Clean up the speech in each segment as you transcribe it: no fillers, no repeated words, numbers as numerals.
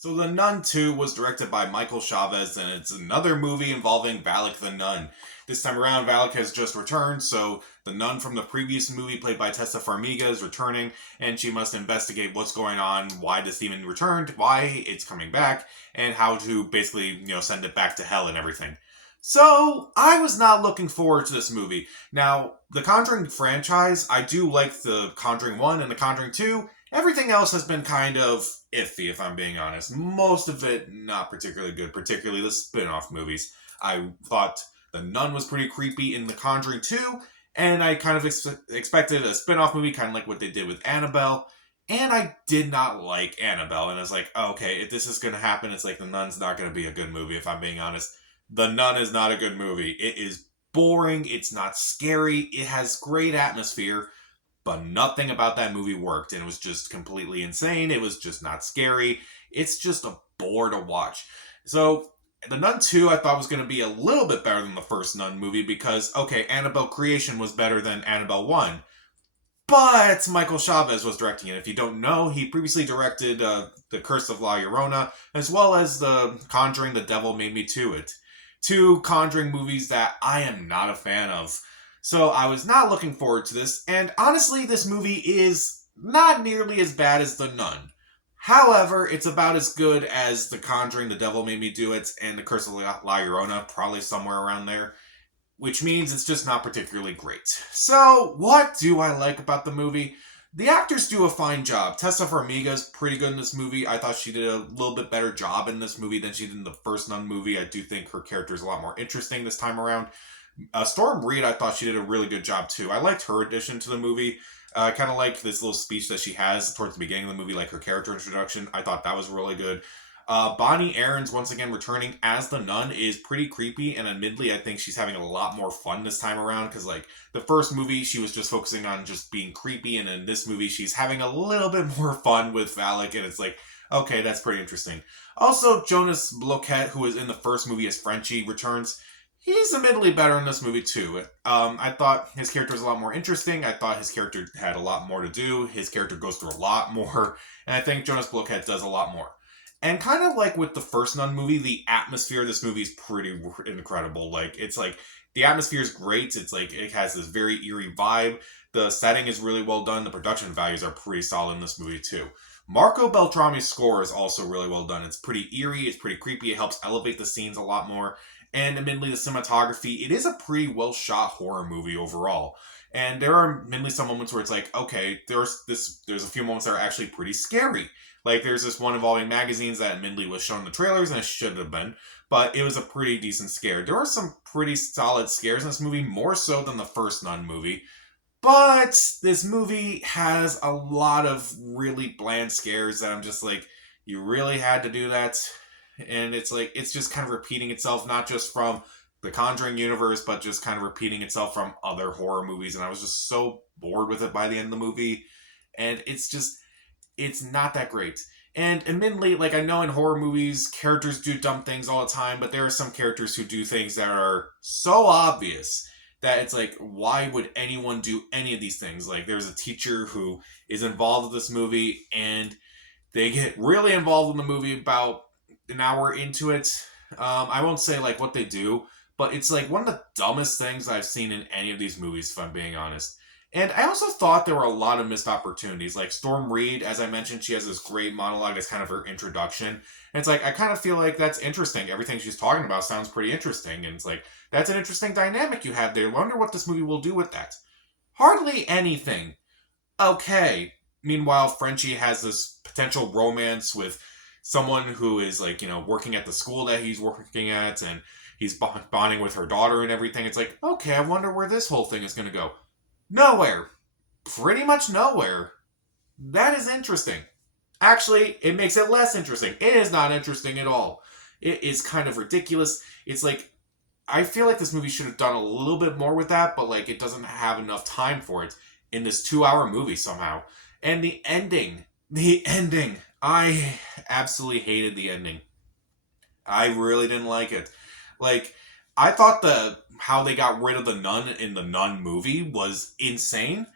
So The Nun 2 was directed by Michael Chavez, and it's another movie involving Valak the Nun. This time around, Valak has just returned, so the nun from the previous movie, played by Tessa Farmiga, is returning, and she must investigate what's going on, why this demon returned, why it's coming back, and how to basically, send it back to hell and everything. So, I was not looking forward to this movie. Now, the Conjuring franchise, I do like the Conjuring 1 and the Conjuring 2. Everything else has been kind of iffy, if I'm being honest. Most of it not particularly good, particularly the spin-off movies. I thought The Nun was pretty creepy in The Conjuring 2, and I kind of expected a spin-off movie, kind of like what they did with Annabelle. And I did not like Annabelle, and I was like, okay, if this is going to happen, it's like The Nun's not going to be a good movie, if I'm being honest. The Nun is not a good movie. It is boring, it's not scary, it has great atmosphere, but nothing about that movie worked, and it was just completely insane. It was just not scary. It's just a bore to watch. So, The Nun 2 I thought was going to be a little bit better than the first Nun movie because, okay, Annabelle Creation was better than Annabelle 1. But Michael Chavez was directing it. If you don't know, he previously directed The Curse of La Llorona, as well as The Conjuring, The Devil Made Me Do It. Two Conjuring movies that I am not a fan of. So I was not looking forward to this, and honestly, this movie is not nearly as bad as The Nun. However, it's about as good as The Conjuring, The Devil Made Me Do It, and The Curse of La Llorona, probably somewhere around there, which means it's just not particularly great. So, what do I like about the movie? The actors do a fine job. Tessa Farmiga's pretty good in this movie. I thought she did a little bit better job in this movie than she did in the first Nun movie. I do think her character is a lot more interesting this time around. Storm Reed, I thought she did a really good job too. I liked her addition to the movie. I kind of liked this little speech that she has towards the beginning of the movie, like her character introduction. I thought that was really good. Bonnie Aarons, once again returning as the nun, is pretty creepy, and admittedly, I think she's having a lot more fun this time around, because, like, the first movie, she was just focusing on just being creepy, and in this movie, she's having a little bit more fun with Valak, and it's like, okay, that's pretty interesting. Also, Jonas Bloquet, who was in the first movie as Frenchie, returns. He's admittedly better in this movie, too. I thought his character was a lot more interesting. I thought his character had a lot more to do. His character goes through a lot more, and I think Jonas Bloquet does a lot more. And kind of like with the first Nun movie, the atmosphere of this movie is pretty incredible. Like, it's like, the atmosphere is great. It's like, it has this very eerie vibe. The setting is really well done. The production values are pretty solid in this movie, too. Marco Beltrami's score is also really well done. It's pretty eerie. It's pretty creepy. It helps elevate the scenes a lot more. And admittedly, the cinematography, it is a pretty well shot horror movie overall. And there are admittedly some moments where it's like, okay, there's a few moments that are actually pretty scary. Like, there's this one involving magazines that admittedly was shown in the trailers, and it should have been, but it was a pretty decent scare. There are some pretty solid scares in this movie, more so than the first Nun movie, but this movie has a lot of really bland scares that I'm just like, you really had to do that? And it's like, it's just kind of repeating itself, not just from the Conjuring universe, but just kind of repeating itself from other horror movies, and I was just so bored with it by the end of the movie, and it's not that great. And admittedly, like, I know in horror movies, characters do dumb things all the time, but there are some characters who do things that are so obvious that it's like, why would anyone do any of these things? Like, there's a teacher who is involved with this movie, and they get really involved in the movie about an hour into it. I won't say, like, what they do, but it's, like, one of the dumbest things I've seen in any of these movies, if I'm being honest. And I also thought there were a lot of missed opportunities. Like Storm Reed, as I mentioned, she has this great monologue as kind of her introduction. And it's like, I kind of feel like that's interesting. Everything she's talking about sounds pretty interesting. And it's like, that's an interesting dynamic you have there. I wonder what this movie will do with that. Hardly anything. Okay. Meanwhile, Frenchie has this potential romance with someone who is, like, working at the school that he's working at. And he's bonding with her daughter and everything. It's like, okay, I wonder where this whole thing is going to go. Nowhere. Pretty much nowhere. That is interesting. Actually, it makes it less interesting. It is not interesting at all. It is kind of ridiculous. It's like, I feel like this movie should have done a little bit more with that, but, like, it doesn't have enough time for it in this 2-hour movie somehow. And the ending, I absolutely hated the ending. I really didn't like it. Like, I thought how they got rid of the nun in the Nun movie was insane.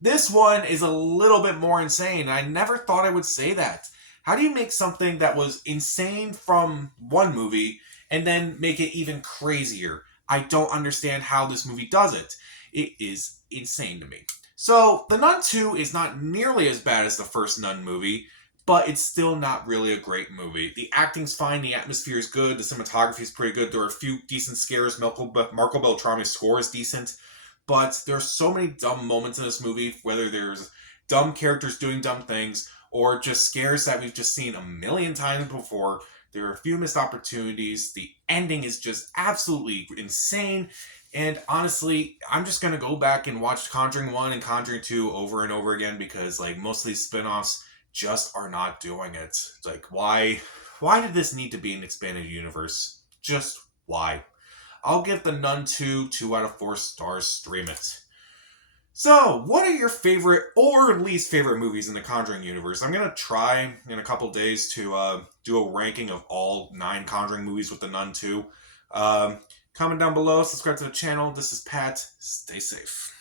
This one is a little bit more insane. I never thought I would say that. How do you make something that was insane from one movie and then make it even crazier? I don't understand how this movie does it. It is insane to me. So, The Nun 2 is not nearly as bad as the first Nun movie, but it's still not really a great movie. The acting's fine, the atmosphere is good, the cinematography is pretty good, there are a few decent scares, Marco Beltrami's score is decent, but there are so many dumb moments in this movie, whether there's dumb characters doing dumb things, or just scares that we've just seen a million times before. There are a few missed opportunities. The ending is just absolutely insane. And honestly, I'm just gonna go back and watch Conjuring 1 and Conjuring 2 over and over again because like most of these spin-offs just are not doing it. It's like why did this need to be an expanded universe? Just why? I'll give The Nun 2 2 out of 4 stars. Stream it. So, what are your favorite or least favorite movies in the Conjuring universe? I'm gonna try in a couple days to do a ranking of all 9 Conjuring movies with The Nun 2. Comment down below, subscribe to the channel. This is Pat. Stay safe.